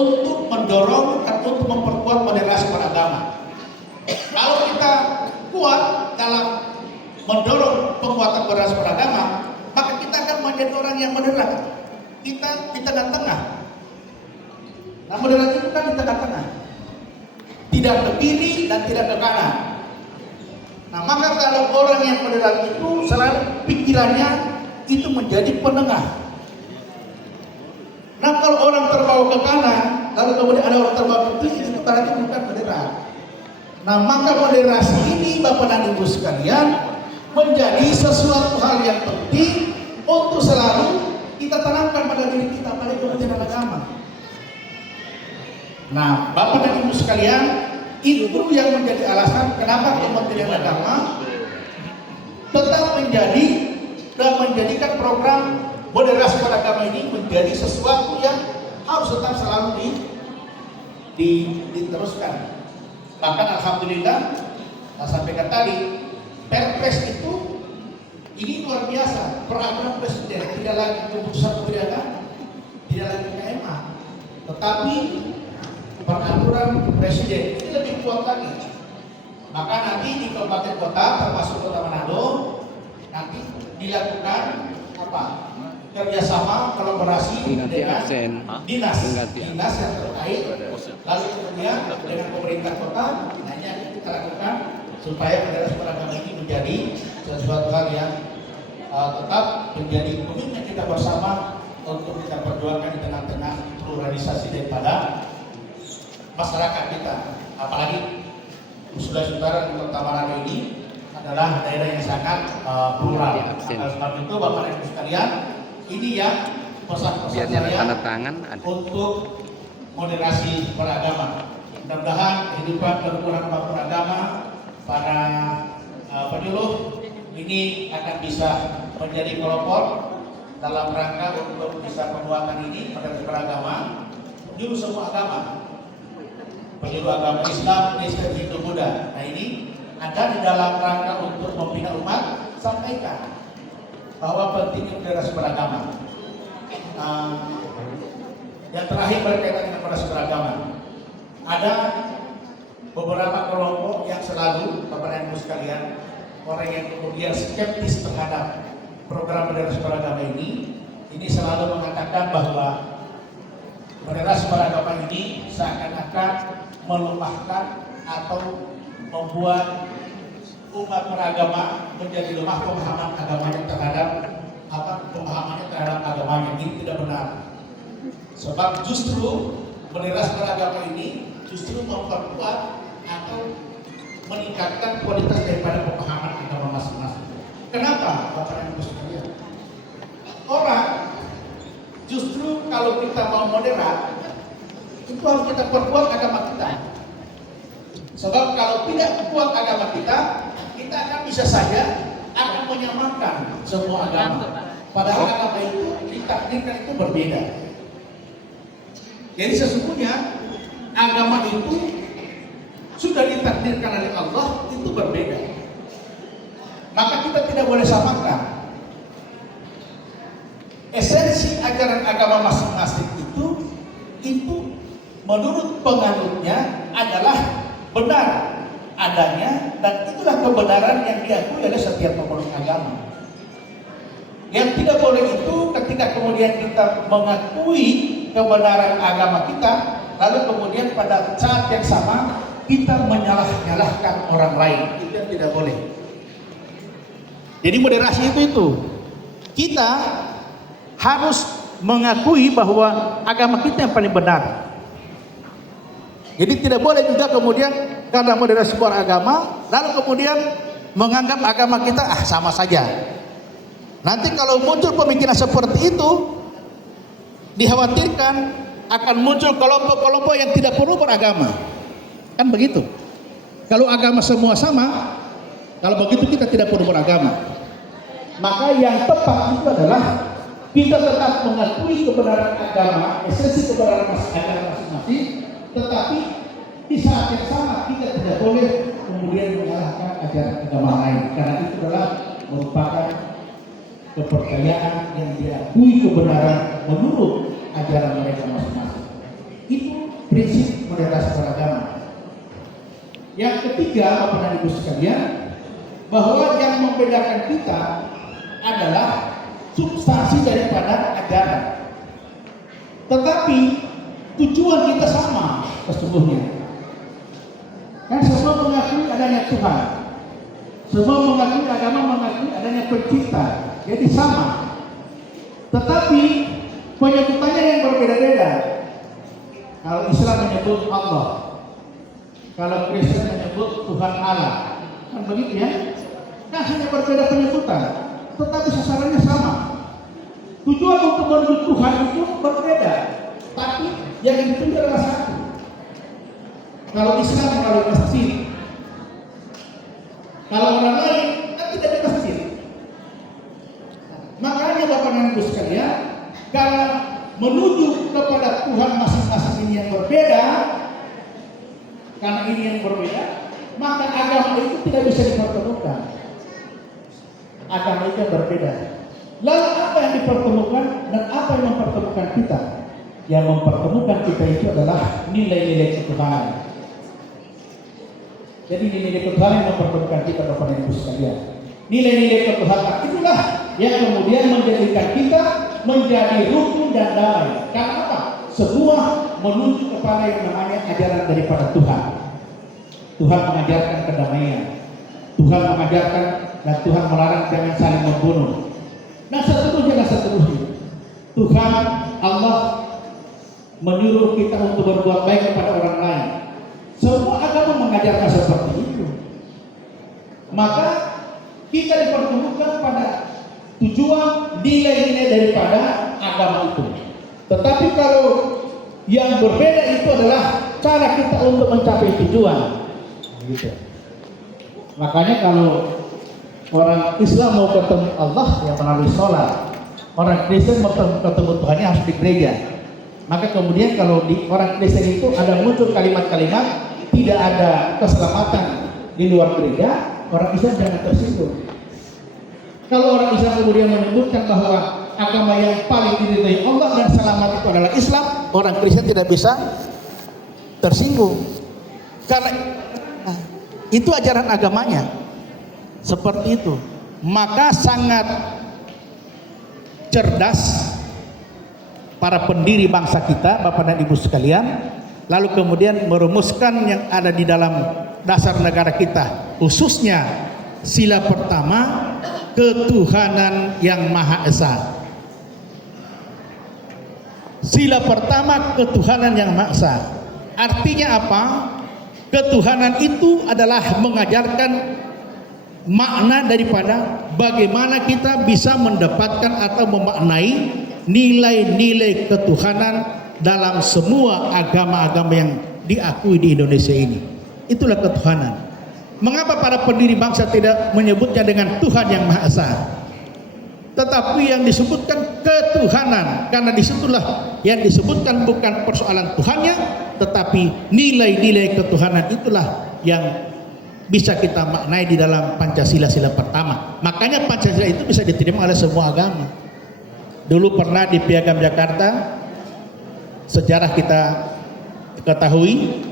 untuk mendorong dan untuk memperkuat moderasi beragama. Kalau kita kuat dalam mendorong penguatan moderasi beragama, maka kita akan menjadi orang yang moderat. Kita di tengah-tengah. Nah, moderat itu kan di tengah-tengah, tidak ke kiri dan tidak ke kanan. Nah, maka kalau orang yang moderat itu selalu pikirannya itu menjadi penengah. Nah, kalau orang terbawa ke kanan, lalu kemudian ada orang terbawa ke kiri, itu berarti bukan moderat. Nah, maka moderasi ini, Bapak dan Ibu sekalian, menjadi sesuatu hal yang penting untuk selalu kita tanamkan pada diri kita, pada Kementerian Agama. Nah, Bapak dan Ibu sekalian, itu yang menjadi alasan kenapa Kementerian Agama tetap menjadi dan menjadikan program moderasi beragama ini menjadi sesuatu yang harus tetap selalu diteruskan. Bahkan alhamdulillah, saya sampaikan tadi, Perpres itu ini luar biasa, peraturan presiden, tidak lagi keputusan Menteri Agama, tidak lagi KMA, tetapi peraturan presiden ini lebih kuat lagi. Maka nanti di kabupaten kota termasuk Kota Manado nanti dilakukan apa? Kerjasama kolaborasi dengan dinas yang terkait, lalu kemudian dengan pemerintah kota, hanya kita lakukan supaya moderasi beragama ini menjadi sesuatu hal yang tetap menjadi komitmen kita bersama untuk kita perjuangkan di tengah-tengah pluralisasi daripada masyarakat kita. Apalagi saudara-saudara di Kota Manado ini adalah daerah yang sangat plural. Oleh sebab itu, Bapak dan Ibu sekalian, ini yang pesan-pesan saya untuk moderasi beragama. Mudah-mudahan kehidupan kerukunan umat beragama para penyuluh ini akan bisa menjadi pelopor dalam rangka untuk bisa penguatan ini moderasi beragama di semua agama. Penyuluh agama Islam, Kristen, Hindu, Buddha. Nah, ini ada di dalam rangka untuk membina umat, sampaikan bahwa pentingnya moderasi beragama. Yang terakhir berkaitan dengan moderasi beragama, ada beberapa kelompok yang selalu, Bapak dan Ibu sekalian, orang yang kemudian skeptis terhadap program moderasi beragama ini selalu mengatakan bahwa moderasi beragama ini seakan-akan melemahkan atau membuat umat beragama menjadi lemah pemahaman agamanya terhadap agamanya. Ini tidak benar. Sebab justru moderasi beragama ini justru memperkuat atau meningkatkan kualitas daripada pemahaman agama masing-masing. Kenapa, Bapak dan Ibu sekalian? Orang justru kalau kita mau moderat, itu harus kita perkuat agama kita. Sebab kalau tidak kuat agama kita akan bisa saja akan menyamakan semua agama. Padahal agama itu ditakdirkan itu berbeda. Jadi sesungguhnya agama itu sudah ditakdirkan oleh Allah itu berbeda. Maka kita tidak boleh samakan. Esensi ajaran agama masing-masing itu menurut penganutnya adalah benar adanya, dan itulah kebenaran yang diakui oleh setiap pemeluk agama. Yang tidak boleh itu ketika kemudian kita mengakui kebenaran agama kita, lalu kemudian pada saat yang sama kita menyalah-nyalahkan orang lain. Itu yang tidak boleh. Jadi moderasi itu kita harus mengakui bahwa agama kita yang paling benar. Jadi tidak boleh juga kemudian karena moderasi sebuah agama lalu kemudian menganggap agama kita sama saja. Nanti kalau muncul pemikiran seperti itu, dikhawatirkan akan muncul kelompok-kelompok yang tidak perlu beragama. Kan begitu. Kalau agama semua sama, kalau begitu kita tidak perlu beragama. Maka yang tepat itu adalah kita tetap mengakui kebenaran agama, esensi kebenaran agama masing-masing, tetapi di saat yang sama kita tidak boleh kemudian menyalahkan ajaran agama lain, karena itu adalah merupakan kepercayaan yang diakui kebenaran menurut ajaran mereka masing-masing. Itu prinsip moderasi beragama. Yang ketiga, Bapak dan Ibu sekalian, bahwa yang membedakan kita adalah substansi daripada ajaran. Tetapi tujuan kita sama sesungguhnya. Kan semua mengakui adanya Tuhan. Semua mengakui agama, mengakui adanya pencipta. Jadi sama. Tetapi penyebutannya yang berbeda-beda. Kalau Islam menyebut Allah, kalau Kristen menyebut Tuhan Allah, kan begitu ya? Nah, hanya berbeda penyebutan, tetapi sasarannya sama. Tujuan untuk menuju Tuhan itu berbeda, tapi yang dituju adalah satu. Kalau Islam melalui masjid, kalau orang lain kan tidak di masjid. Makanya Bapak dan Ibu sekalian, kalau menuju kepada Tuhan masing-masing ini yang berbeda, karena ini yang berbeda, maka agama itu tidak bisa dipertemukan. Agama itu yang berbeda. Lalu apa yang dipertemukan dan apa yang mempertemukan kita? Yang mempertemukan kita itu adalah nilai-nilai ketuhanan. Jadi nilai-nilai ketuhanan yang mempertemukan kita, Bapak dan Ibu sekalian. Nilai-nilai ketuhanan itulah yang kemudian menjadikan kita menjadi rukun dan damai. Karena apa? Semua menuju kepada yang namanya ajaran daripada Tuhan. Tuhan mengajarkan kedamaian. Tuhan mengajarkan dan Tuhan melarang jangan saling membunuh. Nah, seterusnya. Tuhan Allah menyuruh kita untuk berbuat baik kepada orang lain. Semua agama mengajarkan seperti itu. Maka kita dipertemukan pada tujuan nilai-nilai daripada agama itu. Tetapi kalau yang berbeda itu adalah cara kita untuk mencapai tujuan. Gitu. Makanya kalau orang Islam mau ketemu Allah yang melalui sholat, orang Kristen mau ketemu Tuhannya harus di gereja. Maka kemudian kalau di orang Kristen itu ada muncul kalimat-kalimat tidak ada keselamatan di luar gereja, orang Islam jangan tersinggung. Kalau orang Islam kemudian menyebutkan bahwa agama yang paling diridhai Allah dan selamat itu adalah Islam, orang Kristen tidak bisa tersinggung. Karena itu ajaran agamanya. Seperti itu. Maka sangat cerdas para pendiri bangsa kita, Bapak dan Ibu sekalian, lalu kemudian merumuskan yang ada di dalam dasar negara kita, khususnya sila pertama, ketuhanan yang Maha Esa. Sila pertama, ketuhanan yang Maha Esa. Artinya apa? Ketuhanan itu adalah mengajarkan makna daripada bagaimana kita bisa mendapatkan atau memaknai nilai-nilai ketuhanan dalam semua agama-agama yang diakui di Indonesia ini. Itulah ketuhanan. Mengapa para pendiri bangsa tidak menyebutnya dengan Tuhan yang Maha Esa, tetapi yang disebutkan ketuhanan? Karena disitulah yang disebutkan bukan persoalan Tuhannya, tetapi nilai-nilai ketuhanan itulah yang bisa kita maknai di dalam Pancasila sila pertama. Makanya Pancasila itu bisa diterima oleh semua agama. Dulu pernah di Piagam Jakarta, sejarah kita ketahui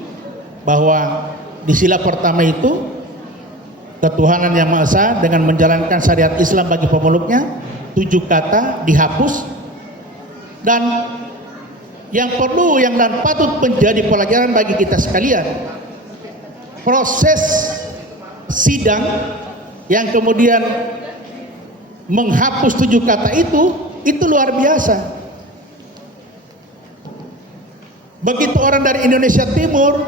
bahwa di sila pertama itu ketuhanan yang Maha Esa dengan menjalankan syariat Islam bagi pemeluknya, 7 kata dihapus. Dan yang perlu yang dan patut menjadi pelajaran bagi kita sekalian, proses sidang yang kemudian menghapus 7 kata itu luar biasa. Begitu orang dari Indonesia Timur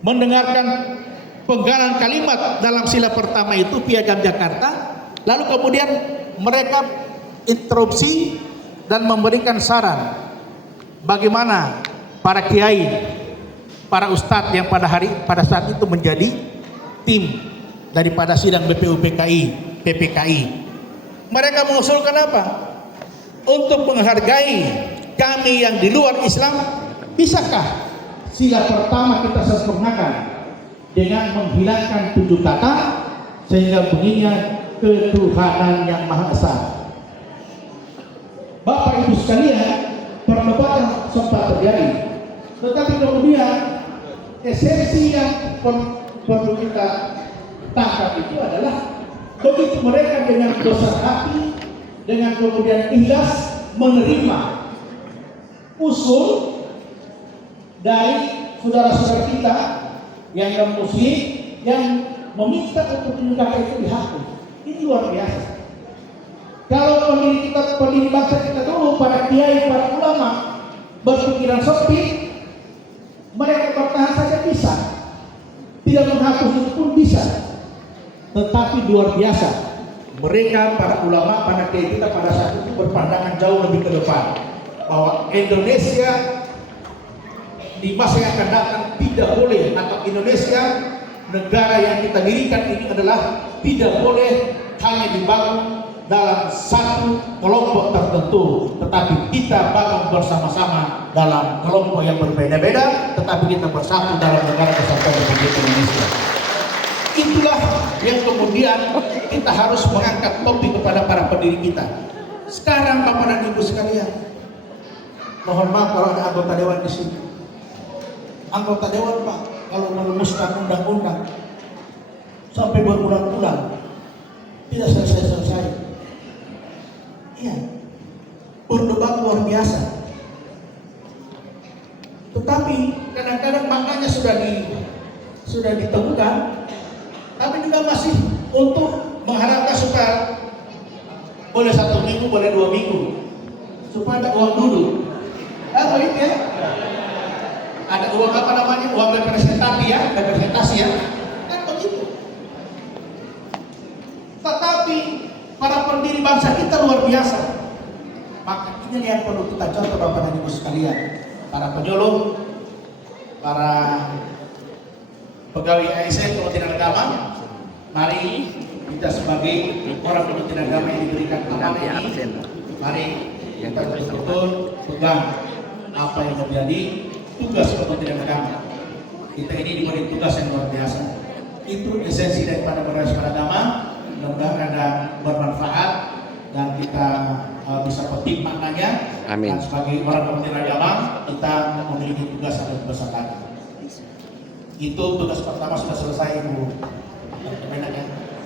mendengarkan penggalan kalimat dalam sila pertama itu Piagam Jakarta, lalu kemudian mereka interupsi dan memberikan saran bagaimana para kiai, para ustadz yang pada saat itu menjadi tim daripada sidang PPKI. Mereka mengusulkan apa? Untuk menghargai kami yang di luar Islam, bisakah sila pertama kita sempurnakan dengan menghilangkan 7 kata sehingga bunyinya ketuhanan yang Maha Esa. Bapak Ibu sekalian, perdebatan sempat terjadi. Tetapi kemudian esensi yang perlu kita tangkap itu adalah begitu mereka dengan besar hati, dengan kemudian ikhlas menerima usul dari saudara-saudara kita yang muslim yang meminta untuk diundangkan itu dihapus. Ini luar biasa. Kalau pendiri bangsa kita dulu, para kiai, para ulama berpikiran sempit, mereka bertahan saja bisa, tidak menghapus itu pun bisa. Tetapi luar biasa, mereka para ulama, para kiai kita pada saat itu berpandangan jauh lebih ke depan, bahwa Indonesia di masa yang akan datang tidak boleh, atau Indonesia negara yang kita dirikan ini adalah tidak boleh hanya dibangun dalam satu kelompok tertentu, tetapi kita bangun bersama-sama dalam kelompok yang berbeda-beda, tetapi kita bersatu dalam negara kesatuan Republik Indonesia. Itulah yang kemudian kita harus mengangkat topik kepada para pendiri kita. Sekarang Bapak dan Ibu sekalian, mohon maaf kalau ada anggota dewan di sini. Anggota dewan Pak, kalau merumuskan undang-undang sampai berbulan-bulan tidak selesai-selesai. Iya, berdebat luar biasa. Tetapi kadang-kadang maknanya sudah ditemukan, tapi juga masih untuk mengharapkan supaya boleh 1 minggu, boleh 2 minggu, supaya ada uang duduk. Apa itu ya? Ada uang apa namanya? Uang representasi ya, kan begitu. Tetapi para pendiri bangsa kita luar biasa. Maka ini yang perlu kita contoh Bapak dan Ibu sekalian, para penyuluh, para pegawai ASN Kementerian Agama. Mari kita sebagai orang Kementerian Agama yang diberikan amanah ini, mari kita betul-betul pegang apa yang menjadi tugas Kementerian Agama. Kita ini diberi tugas yang luar biasa. Itu esensi daripada beragama agama. Mudah-mudahan ada bermanfaat dan kita bisa petik maknanya. Amin. Dan sebagai orang Kementerian Agama, kita memiliki tugas yang lebih besar lagi. Itu tugas pertama sudah selesai, Bu.